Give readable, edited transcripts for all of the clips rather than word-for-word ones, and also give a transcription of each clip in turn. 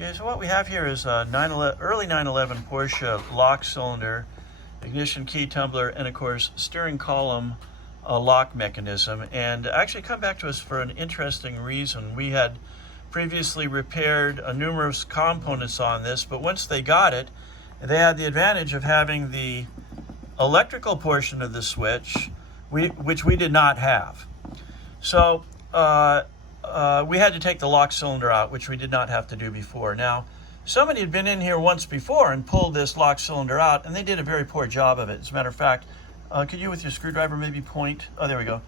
Okay, so what we have here is a early 911 Porsche lock cylinder, ignition key tumbler, and of course steering column lock mechanism. And actually come back to us for an interesting reason. We had previously repaired numerous components on this, but once they got it, they had the advantage of having the electrical portion of the switch, which we did not have. So we had to take the lock cylinder out, which we did not have to do before. Now, somebody had been in here once before and pulled this lock cylinder out, and they did a very poor job of it. As a matter of fact, could you with your screwdriver maybe point? Oh, there we go.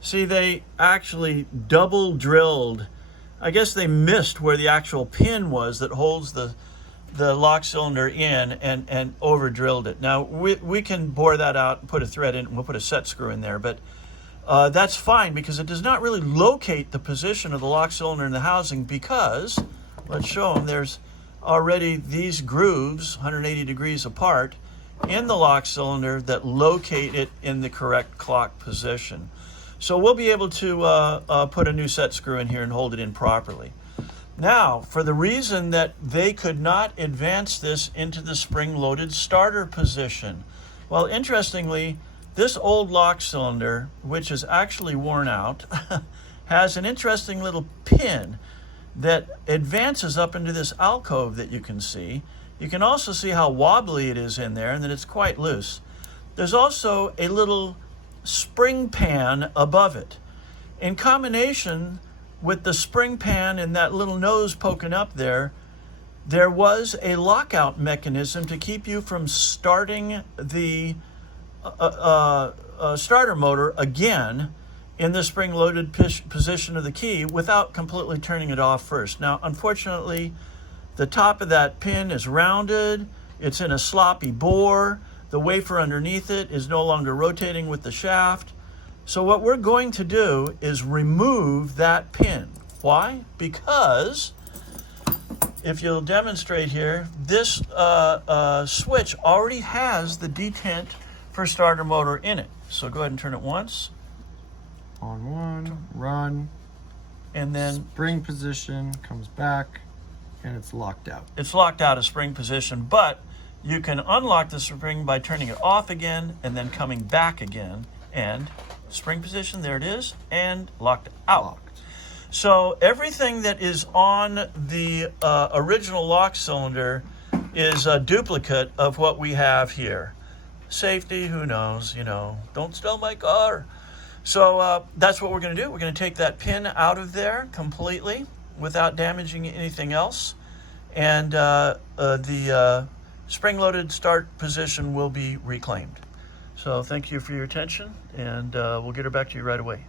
See, they actually double drilled. I guess they missed where the actual pin was that holds the lock cylinder in, and over drilled it. Now, we can bore that out and put a thread in, and we'll put a set screw in there, but that's fine because it does not really locate the position of the lock cylinder in the housing because, let's show them, there's already these grooves 180 degrees apart in the lock cylinder that locate it in the correct clock position. So we'll be able to put a new set screw in here and hold it in properly. Now, for the reason that they could not advance this into the spring-loaded starter position, well, interestingly, this old lock cylinder, which is actually worn out, has an interesting little pin that advances up into this alcove that you can see. You can also see how wobbly it is in there and that it's quite loose. There's also a little spring pan above it. In combination with the spring pan and that little nose poking up there, there was a lockout mechanism to keep you from starting the starter motor again in the spring-loaded position of the key without completely turning it off first. Now, unfortunately, the top of that pin is rounded. It's in a sloppy bore. The wafer underneath it is no longer rotating with the shaft. So what we're going to do is remove that pin. Why? Because if you'll demonstrate here, this switch already has the detent for starter motor in it. So go ahead and turn it once. On one, run, and then spring position, comes back, and it's locked out. It's locked out of spring position, but you can unlock the spring by turning it off again and then coming back again, and spring position, there it is, and locked out. Locked. So everything that is on the original lock cylinder is a duplicate of what we have here. Safety, who knows, don't steal my car. So that's what we're going to do. We're going to take that pin out of there completely without damaging anything else. And the spring-loaded start position will be reclaimed. So thank you for your attention, and we'll get her back to you right away.